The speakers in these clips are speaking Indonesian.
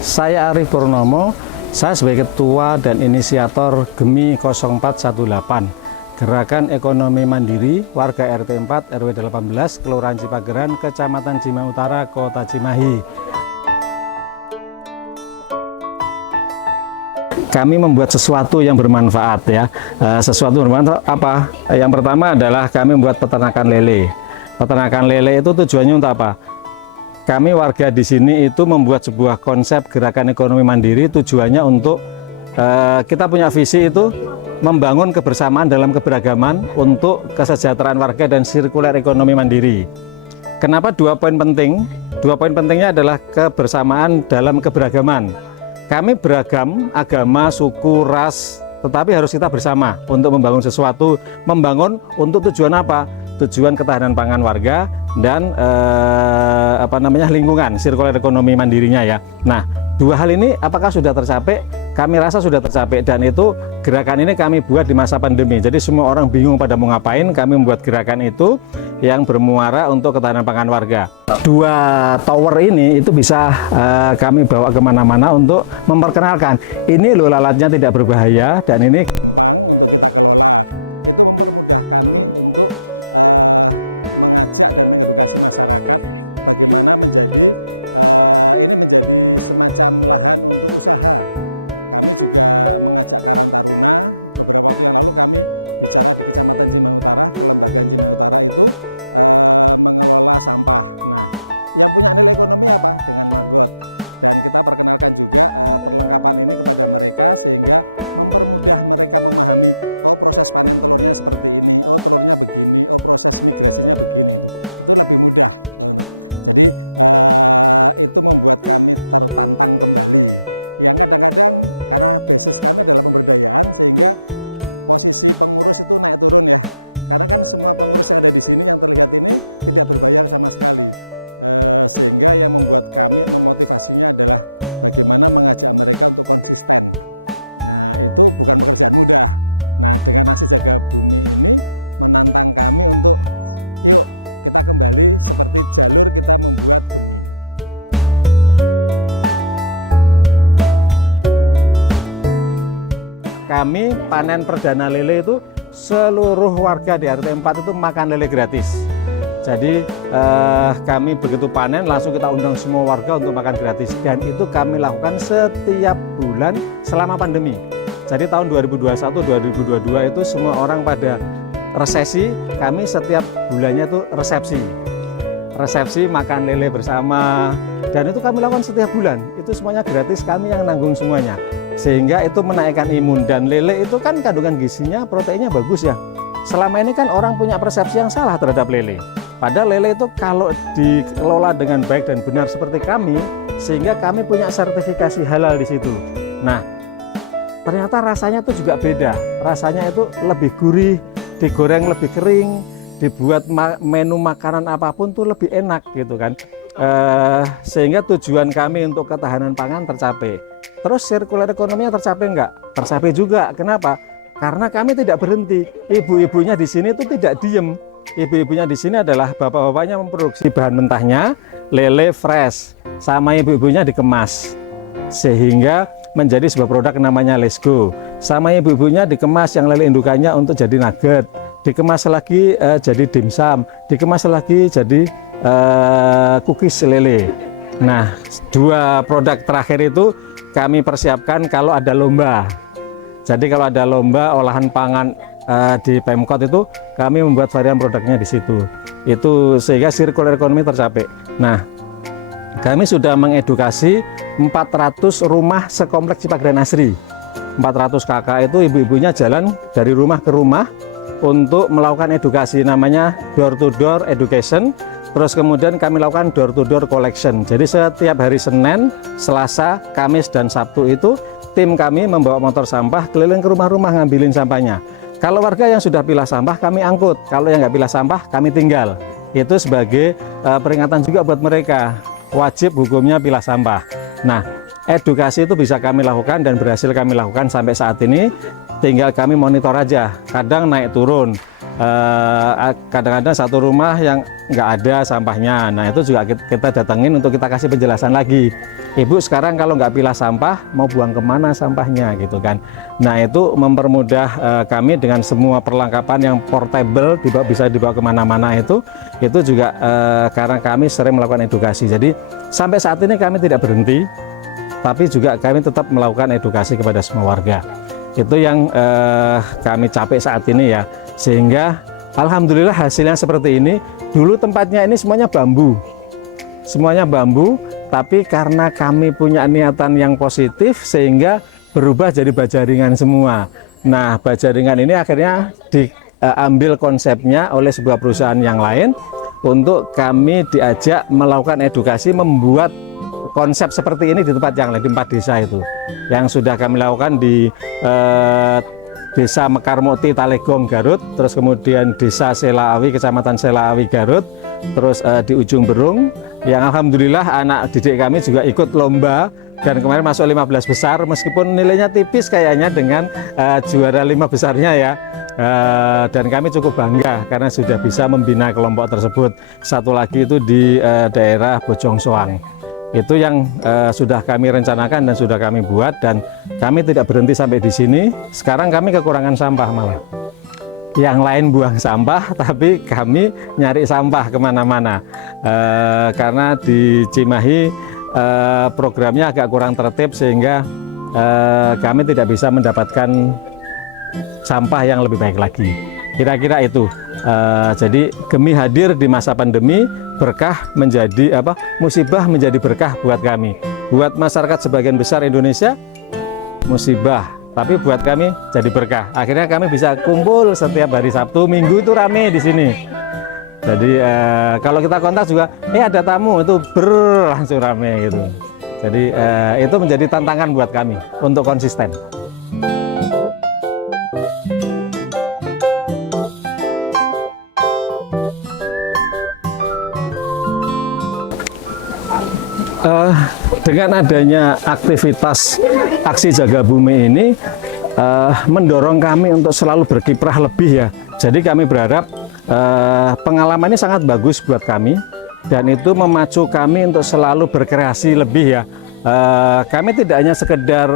Saya Arif Purnomo, saya sebagai Ketua dan Inisiator GEMI 0418, Gerakan Ekonomi Mandiri Warga RT 4 RW 18, Kelurahan Cipageran, Kecamatan Cimahi Utara, Kota Cimahi. Kami membuat sesuatu yang bermanfaat ya. Sesuatu bermanfaat apa? Yang pertama adalah kami membuat peternakan lele. Peternakan lele itu tujuannya untuk apa? Kami warga di sini itu membuat sebuah konsep gerakan ekonomi mandiri, tujuannya untuk kita punya visi itu membangun kebersamaan dalam keberagaman untuk kesejahteraan warga dan sirkuler ekonomi mandiri. Kenapa dua poin penting? Dua poin pentingnya adalah kebersamaan dalam keberagaman. Kami beragam agama, suku, ras, tetapi harus kita bersama untuk membangun sesuatu, membangun untuk tujuan apa? Tujuan ketahanan pangan warga dan lingkungan, sirkuler ekonomi mandirinya ya. Nah, dua hal ini apakah sudah tercapai? Kami rasa sudah tercapai, dan itu gerakan ini kami buat di masa pandemi. Jadi semua orang bingung pada mau ngapain, kami membuat gerakan itu yang bermuara untuk ketahanan pangan warga. Dua tower ini itu bisa kami bawa kemana-mana untuk memperkenalkan. Ini loh lalatnya tidak berbahaya, dan ini kami panen perdana lele itu seluruh warga di RT 4 itu makan lele gratis. Jadi kami begitu panen langsung kita undang semua warga untuk makan gratis, dan itu kami lakukan setiap bulan selama pandemi. Jadi tahun 2021-2022 itu semua orang pada resesi, kami setiap bulannya itu resepsi makan lele bersama, dan itu kami lakukan setiap bulan. Itu semuanya gratis, kami yang nanggung semuanya, sehingga itu menaikkan imun. Dan lele itu kan kandungan gizinya, proteinnya bagus ya. Selama ini kan orang punya persepsi yang salah terhadap lele, padahal lele itu kalau dikelola dengan baik dan benar seperti kami, sehingga kami punya sertifikasi halal di situ. Nah, ternyata rasanya itu juga beda. Rasanya itu lebih gurih, digoreng lebih kering, dibuat menu makanan apapun tuh lebih enak gitu kan. Sehingga tujuan kami untuk ketahanan pangan tercapai. Terus sirkuler ekonominya tercapai enggak? Tercapai juga. Kenapa? Karena kami tidak berhenti. Ibu-ibunya di sini itu tidak diem. Ibu-ibunya di sini adalah bapak-bapaknya memproduksi bahan mentahnya, lele fresh, sama ibu-ibunya dikemas, sehingga menjadi sebuah produk namanya Let's Go. Sama ibu-ibunya dikemas yang lele indukannya untuk jadi nugget, dikemas lagi jadi dimsum, dikemas lagi jadi cookies lele. Nah, dua produk terakhir itu kami persiapkan kalau ada lomba. Jadi kalau ada lomba olahan pangan di Pemkot itu kami membuat varian produknya di situ. Itu sehingga sirkuler ekonomi tercapai. Nah, kami sudah mengedukasi 400 rumah sekompleks Cipageran Asri. 400 kakak itu ibu-ibunya jalan dari rumah ke rumah untuk melakukan edukasi, namanya door to door education. Terus kemudian kami lakukan door to door collection. Jadi setiap hari Senin, Selasa, Kamis, dan Sabtu itu tim kami membawa motor sampah keliling ke rumah-rumah ngambilin sampahnya. Kalau warga yang sudah pilah sampah kami angkut, kalau yang nggak pilah sampah kami tinggal. Itu sebagai peringatan juga buat mereka, wajib hukumnya pilah sampah. Nah, edukasi itu bisa kami lakukan dan berhasil kami lakukan sampai saat ini. Tinggal kami monitor aja, kadang naik turun. kadang-kadang satu rumah yang nggak ada sampahnya. Nah itu juga kita datengin untuk kita kasih penjelasan lagi. Ibu sekarang kalau nggak pilah sampah mau buang kemana sampahnya gitu kan. Nah itu mempermudah kami dengan semua perlengkapan yang portable, bisa dibawa kemana-mana itu juga karena kami sering melakukan edukasi. Jadi sampai saat ini kami tidak berhenti, tapi juga kami tetap melakukan edukasi kepada semua warga. Itu yang kami capek saat ini ya, sehingga alhamdulillah hasilnya seperti ini. Dulu tempatnya ini semuanya bambu, tapi karena kami punya niatan yang positif sehingga berubah jadi baja ringan semua. Nah baja ringan ini akhirnya diambil konsepnya oleh sebuah perusahaan yang lain untuk kami diajak melakukan edukasi membuat konsep seperti ini di tempat yang lain, di 4 desa itu yang sudah kami lakukan di Desa Mekarmukti, Talegong, Garut, terus kemudian Desa Selaawi, Kecamatan Selaawi, Garut, terus di Ujung Berung, yang alhamdulillah anak didik kami juga ikut lomba dan kemarin masuk 15 besar, meskipun nilainya tipis kayaknya dengan juara 5 besarnya ya. Dan kami cukup bangga karena sudah bisa membina kelompok tersebut. Satu lagi itu di daerah Bojong Soang. Itu yang sudah kami rencanakan dan sudah kami buat, dan kami tidak berhenti sampai di sini. Sekarang kami kekurangan sampah malah. Yang lain buang sampah, tapi kami nyari sampah kemana-mana. Karena di Cimahi programnya agak kurang tertib sehingga kami tidak bisa mendapatkan sampah yang lebih baik lagi. Kira-kira itu. Jadi Gemi hadir di masa pandemi, berkah menjadi musibah menjadi berkah buat kami. Buat masyarakat sebagian besar Indonesia musibah, tapi buat kami jadi berkah. Akhirnya kami bisa kumpul setiap hari Sabtu, Minggu itu rame di sini. Jadi kalau kita kontak juga, ada tamu itu langsung rame gitu. Jadi itu menjadi tantangan buat kami untuk konsisten. Dengan adanya aktivitas aksi jaga bumi ini mendorong kami untuk selalu berkiprah lebih ya. Jadi kami berharap pengalaman ini sangat bagus buat kami, dan itu memacu kami untuk selalu berkreasi lebih ya. Kami tidak hanya sekedar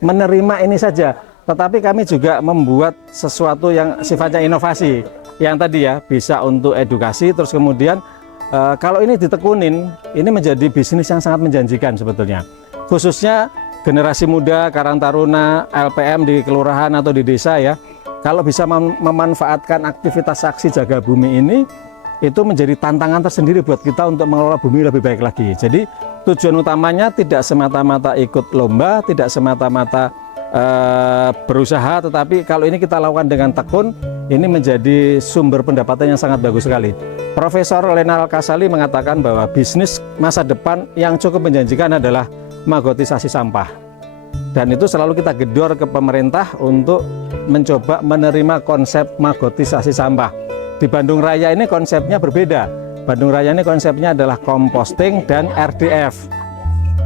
menerima ini saja, tetapi kami juga membuat sesuatu yang sifatnya inovasi. Yang tadi ya bisa untuk edukasi, terus kemudian kalau ini ditekunin, ini menjadi bisnis yang sangat menjanjikan sebetulnya. Khususnya generasi muda, Karang Taruna, LPM di kelurahan atau di desa ya. Kalau bisa memanfaatkan aktivitas aksi jaga bumi ini, itu menjadi tantangan tersendiri buat kita untuk mengelola bumi lebih baik lagi. Jadi tujuan utamanya tidak semata-mata ikut lomba, tidak semata-mata berusaha, tetapi kalau ini kita lakukan dengan tekun, ini menjadi sumber pendapatan yang sangat bagus sekali. Profesor Lena Al-Kasali mengatakan bahwa bisnis masa depan yang cukup menjanjikan adalah magotisasi sampah. Dan itu selalu kita gedor ke pemerintah untuk mencoba menerima konsep magotisasi sampah. Di Bandung Raya ini konsepnya berbeda. Bandung Raya ini konsepnya adalah composting dan RDF.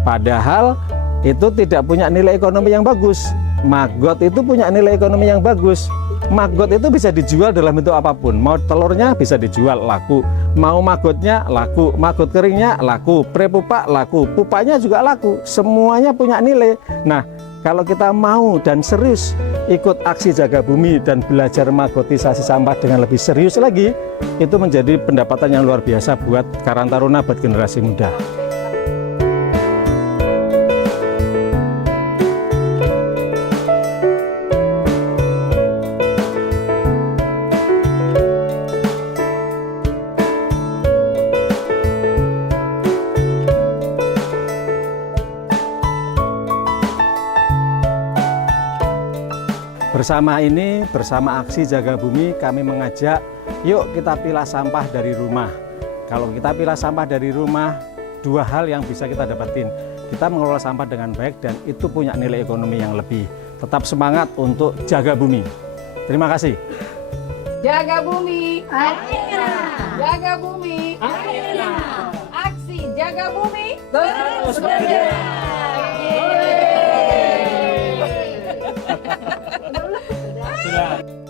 Padahal itu tidak punya nilai ekonomi yang bagus. Maggot itu punya nilai ekonomi yang bagus. Maggot itu bisa dijual dalam bentuk apapun. Mau telurnya bisa dijual, laku. Mau maggotnya laku, maggot keringnya laku, prepupa laku, pupanya juga laku. Semuanya punya nilai. Nah, kalau kita mau dan serius ikut aksi jaga bumi dan belajar magotisasi sampah dengan lebih serius lagi, itu menjadi pendapatan yang luar biasa buat Karang Taruna, buat generasi muda. Bersama aksi jaga bumi, kami mengajak, yuk kita pilah sampah dari rumah. Kalau kita pilah sampah dari rumah, 2 hal yang bisa kita dapatin. Kita mengelola sampah dengan baik dan itu punya nilai ekonomi yang lebih. Tetap semangat untuk jaga bumi. Terima kasih. Jaga bumi, akhirnya. Jaga bumi, akhirnya. Aksi jaga bumi terus bergerak. Sudah.